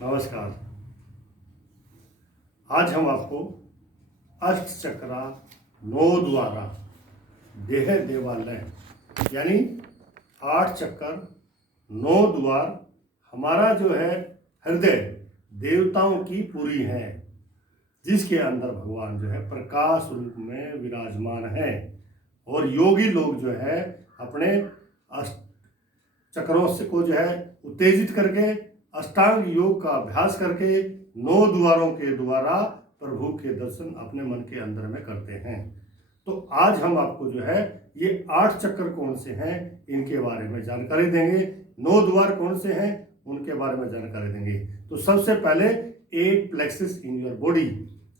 नमस्कार। आज हम आपको अष्ट चक्रा 9 द्वारा देह देवालय यानी 8 चक्कर 9 द्वार हमारा जो है हृदय देवताओं की पुरी है, जिसके अंदर भगवान जो है प्रकाश रूप में विराजमान है। और योगी लोग जो है अपने अष्ट चक्रों से को जो है उत्तेजित करके अष्टांग योग का अभ्यास करके 9 द्वारों के द्वारा प्रभु के दर्शन अपने मन के अंदर में करते हैं। तो आज हम आपको जो है ये 8 चक्र कौन से हैं इनके बारे में जानकारी देंगे, 9 द्वार कौन से हैं उनके बारे में जानकारी देंगे। तो सबसे पहले 8 प्लेक्सिस इन योर बॉडी,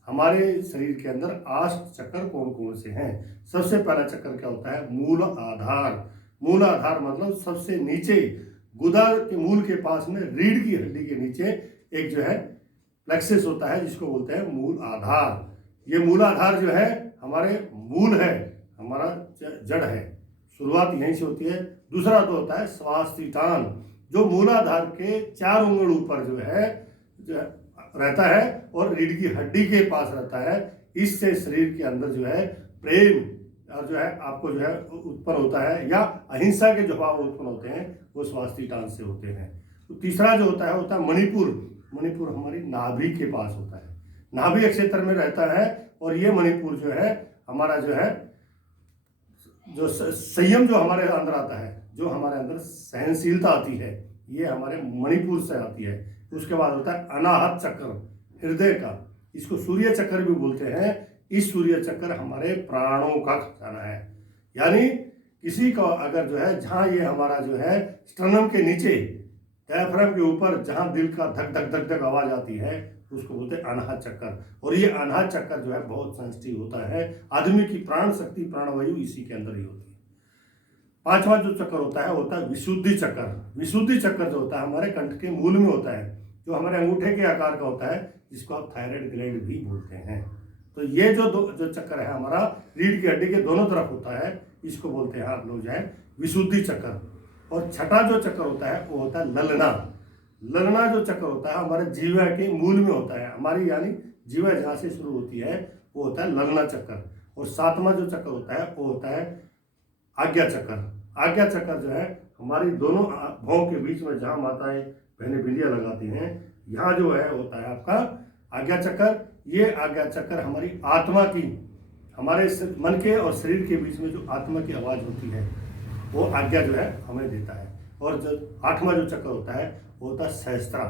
हमारे शरीर के अंदर 8 चक्र कौन कौन से हैं। सबसे पहला चक्र क्या होता है? मूल आधार। मूल आधार मतलब सबसे नीचे गुदा के मूल के पास में रीढ़ की हड्डी के नीचे एक जो है प्लेक्सिस होता है, जिसको बोलते हैं मूल आधार। ये मूल आधार जो है हमारे मूल है, हमारा जड़ है, शुरुआत यहीं से होती है। दूसरा तो होता है स्वास्तिष्ठान, जो मूलाधार के 4 उंगल ऊपर जो है रहता है और रीढ़ की हड्डी के पास रहता है। इससे शरीर के अंदर जो है प्रेम और जो है आपको जो है उत्पन्न होता है, या अहिंसा के जो भाव उत्पन्न होते हैं वो स्वास्तिष्ठान से होते हैं। तो तीसरा जो होता है मणिपुर। मणिपुर हमारी नाभि के पास होता है, नाभि क्षेत्र में रहता है। और ये मणिपुर जो है हमारा जो है जो संयम जो हमारे अंदर आता है, जो हमारे अंदर सहनशीलता आती है, ये हमारे मणिपुर से आती है। उसके बाद होता है अनाहत चक्र हृदय का, इसको सूर्य चक्र भी बोलते हैं। इस सूर्य चक्र हमारे प्राणों का खजाना है। यानी किसी को अगर जो है जहाँ ये हमारा जो है स्टर्नम के नीचे डायफ्राम के ऊपर जहाँ दिल का धक धक धक धक आवाज आती है उसको बोलते हैं अनाहत चक्र। और ये अनाहत चक्र जो है बहुत सेंसिटिव होता है। आदमी की प्राण शक्ति प्राणवायु इसी के अंदर ही होती है। पांचवा जो चक्र होता है विशुद्धि चक्र। विशुद्धि चक्र जो होता है हमारे कंठ के मूल में होता है, जो हमारे अंगूठे के आकार का होता है, जिसको आप थायराइड ग्लैंड भी बोलते हैं। तो ये जो चक्कर है हमारा रीढ़ की हड्डी के दोनों तरफ होता है, इसको बोलते हैं आप लोग जो है विशुद्धि चक्र। और छठा जो चक्कर होता है वो होता है ललना। ललना जो चक्कर होता है हमारे जीवा के मूल में होता है, हमारी यानी जीवा जहाँ से शुरू होती है वो होता है ललना चक्कर। और सातवां जो चक्कर होता है वो होता है आज्ञा चक्कर। आज्ञा चक्कर जो है हमारी दोनों भौं के बीच में जहाँ माताएं बहनें बिंदियाँ लगाती हैं, यहाँ जो है होता है आपका आज्ञा चक्कर। ये आज्ञा चक्कर हमारी आत्मा की, हमारे मन के और शरीर के बीच में जो आत्मा की आवाज़ होती है वो आज्ञा जो है हमें देता है। और जो 8वां जो चक्कर होता है वो होता है सहस्त्रा,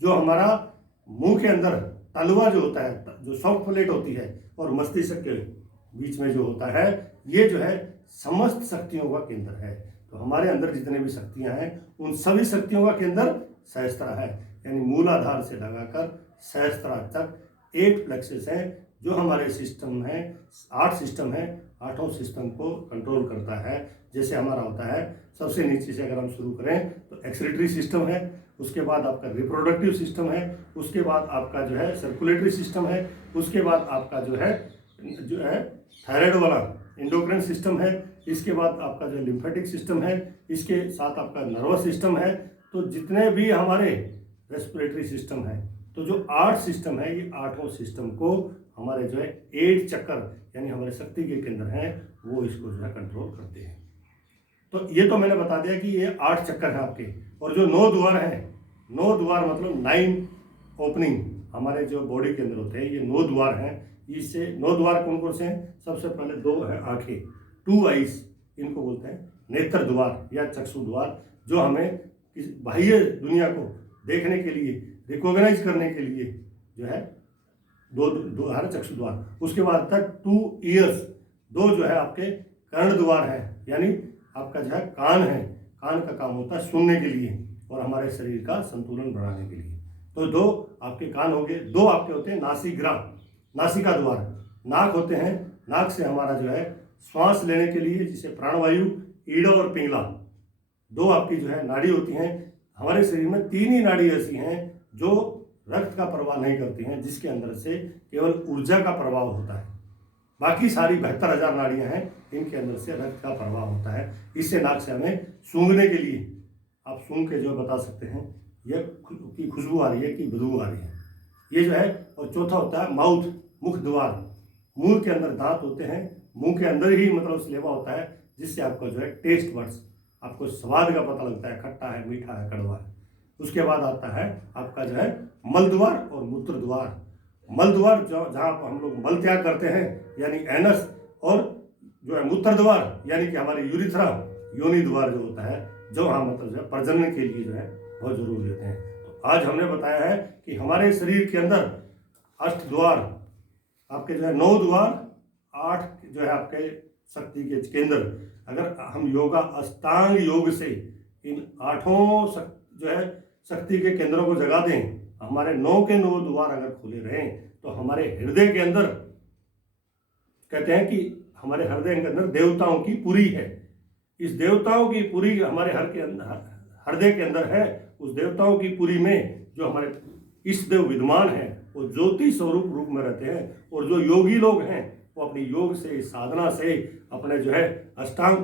जो हमारा मुंह के अंदर तलवा जो होता है, जो सॉफ्ट प्लेट होती है और मस्तिष्क के बीच में जो होता है, ये जो है समस्त शक्तियों का केंद्र है। तो हमारे अंदर जितने भी शक्तियां हैं उन सभी शक्तियों का केंद्र सहस्त्रा है। यानी मूलाधार से लगाकर सहस्त्रा तक 8 प्लेक्सेस हैं, जो हमारे सिस्टम है 8 सिस्टम है, 8 सिस्टम को कंट्रोल करता है। जैसे हमारा होता है सबसे नीचे से अगर हम शुरू करें तो एक्सक्रीटरी सिस्टम है, उसके बाद आपका रिप्रोडक्टिव सिस्टम है, उसके बाद आपका जो है सर्कुलेटरी सिस्टम है, उसके बाद आपका जो है थायराइड वाला एंडोक्राइन सिस्टम है, इसके बाद आपका जो लिम्फेटिक सिस्टम है, इसके साथ आपका नर्वस सिस्टम है। तो जितने भी हमारे रेस्पिरेटरी सिस्टम है, तो जो 8 सिस्टम है ये 8 सिस्टम को हमारे जो है 8 चक्कर यानी हमारे शक्ति के केंद्र हैं वो इसको जो है कंट्रोल करते हैं। तो ये तो मैंने बता दिया कि ये 8 चक्कर हैं आपके। और जो 9 द्वार हैं, 9 द्वार मतलब 9 ओपनिंग हमारे जो बॉडी के अंदर होते हैं, ये 9 द्वार हैं। इससे 9 द्वार कौन कौन से हैं? सबसे पहले 2 है आंखें, 2 आइज, इनको बोलते हैं नेत्र द्वार या चक्षु द्वार, जो हमें बाह्य दुनिया को देखने के लिए, रिकॉग्नाइज करने के लिए जो है दो है चक्षु द्वार। उसके बाद तक 2 ईयर्स, 2 जो है आपके कर्ण द्वार है, यानी आपका जो है कान है, कान का काम होता है सुनने के लिए और हमारे शरीर का संतुलन बढ़ाने के लिए। तो 2 आपके कान हो गए। 2 आपके होते हैं नासिग्रा, नासिका द्वार, नाक होते हैं, नाक से हमारा जो है श्वास लेने के लिए, जिसे प्राणवायु, ईड़ा और पिंगला, 2 आपकी जो है नाड़ी होती हैं। हमारे शरीर में 3 ही नाड़ी ऐसी हैं जो रक्त का प्रवाह नहीं करती हैं, जिसके अंदर से केवल ऊर्जा का प्रवाह होता है। बाकी सारी 72,000 नाड़ियां हैं, इनके अंदर से रक्त का प्रवाह होता है। इससे नाक से हमें सूंघने के लिए, आप सूंघ के जो बता सकते हैं ये की खुशबू आ रही है कि बदबू आ रही है, ये जो है। और चौथा होता है माउथ, मुख द्वार। मुंह के अंदर दांत होते हैं, मुंह के अंदर ही मतलब स्लेवा होता है, जिससे आपका जो है टेस्ट बड्स, आपको स्वाद का पता लगता है, खट्टा है, मीठा है, कड़वा है। उसके बाद आता है आपका जो है मल द्वार और मूत्र द्वार। मल द्वार जो जहाँ हम लोग मल त्याग करते हैं यानी एनस, और जो है मूत्र द्वार यानी कि हमारे यूरिथ्रा, योनि द्वार जो होता है, जो हाँ मतलब जो है प्रजनन के लिए जो है बहुत जरूरी होते हैं। तो आज हमने बताया है कि हमारे शरीर के अंदर अष्ट द्वार, आपके जो है 9 द्वार, 8 जो है आपके शक्ति के केंद्र। अगर हम योगा अष्टांग योग से इन 8 जो है शक्ति के केंद्रों को जगा दें, हमारे 9 के 9 द्वार अगर खुले रहें, तो हमारे हृदय के अंदर, कहते हैं कि हमारे हृदय के अंदर देवताओं की पुरी है। इस देवताओं की पुरी हमारे हृदय के अंदर है। उस देवताओं की पुरी में जो हमारे इष्ट देव विद्यमान है, वो ज्योति स्वरूप रूप में रहते हैं। और जो योगी लोग हैं, वो अपनी योग से, साधना से, अपने जो है अष्टांग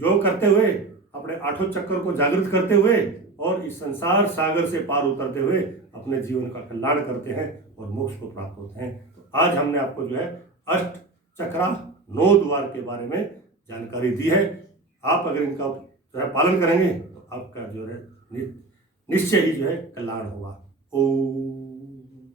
योग करते हुए, अपने 8 चक्कर को जागृत करते हुए और इस संसार सागर से पार उतरते हुए अपने जीवन का कल्याण करते हैं और मोक्ष को प्राप्त होते हैं। तो आज हमने आपको जो है अष्ट चक्रा 9 द्वार के बारे में जानकारी दी है। आप अगर इनका जो है पालन करेंगे तो आपका जो है निश्चय ही जो है कल्याण होगा। ओम।